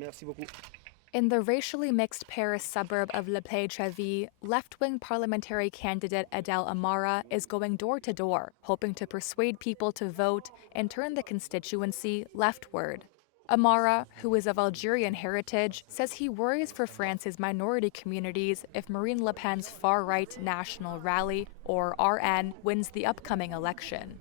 Merci beaucoup. In the racially mixed Paris suburb of Plessis-Trevise, left-wing parliamentary candidate Adel Amara is going door-to-door, hoping to persuade people to vote and turn the constituency leftward. Amara, who is of Algerian heritage, says he worries for France's minority communities if Marine Le Pen's far-right National Rally, or RN, wins the upcoming election.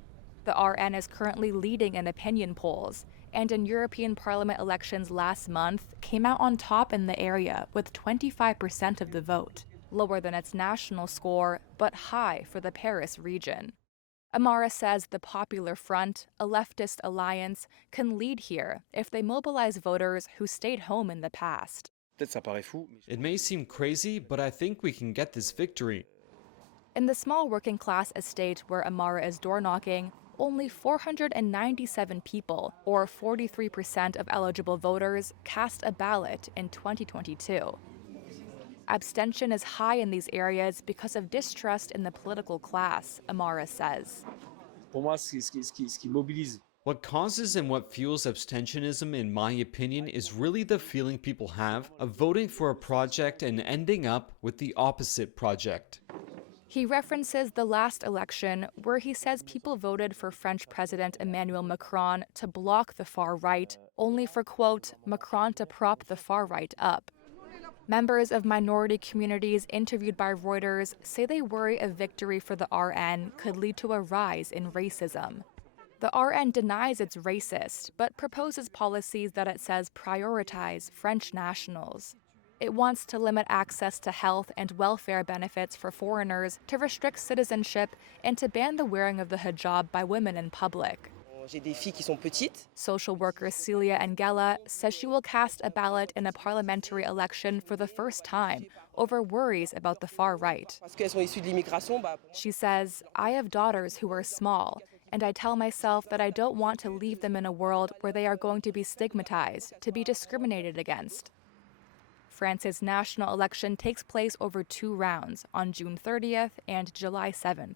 The RN is currently leading in opinion polls, and in European Parliament elections last month came out on top in the area with 25% of the vote, lower than its national score, but high for the Paris region. Amara says the Popular Front, a leftist alliance, can lead here if they mobilize voters who stayed home in the past. It may seem crazy, but I think we can get this victory. In the small working-class estate where Amara is door-knocking, only 497 people, or 43% of eligible voters, cast a ballot in 2022. Abstention is high in these areas because of distrust in the political class, Amara says. What causes and what fuels abstentionism, in my opinion, is really the feeling people have of voting for a project and ending up with the opposite project. He references the last election, where he says people voted for French President Emmanuel Macron to block the far right, only for, quote, Macron to prop the far right up. Members of minority communities interviewed by Reuters say they worry a victory for the RN could lead to a rise in racism. The RN denies it's racist, but proposes policies that it says prioritize French nationals. It wants to limit access to health and welfare benefits for foreigners, to restrict citizenship, and to ban the wearing of the hijab by women in public. Social worker Celia Angela says she will cast a ballot in a parliamentary election for the first time over worries about the far right. She says, I have daughters who are small, and I tell myself that I don't want to leave them in a world where they are going to be stigmatized, to be discriminated against. France's national election takes place over 2 rounds, on June 30th and July 7th.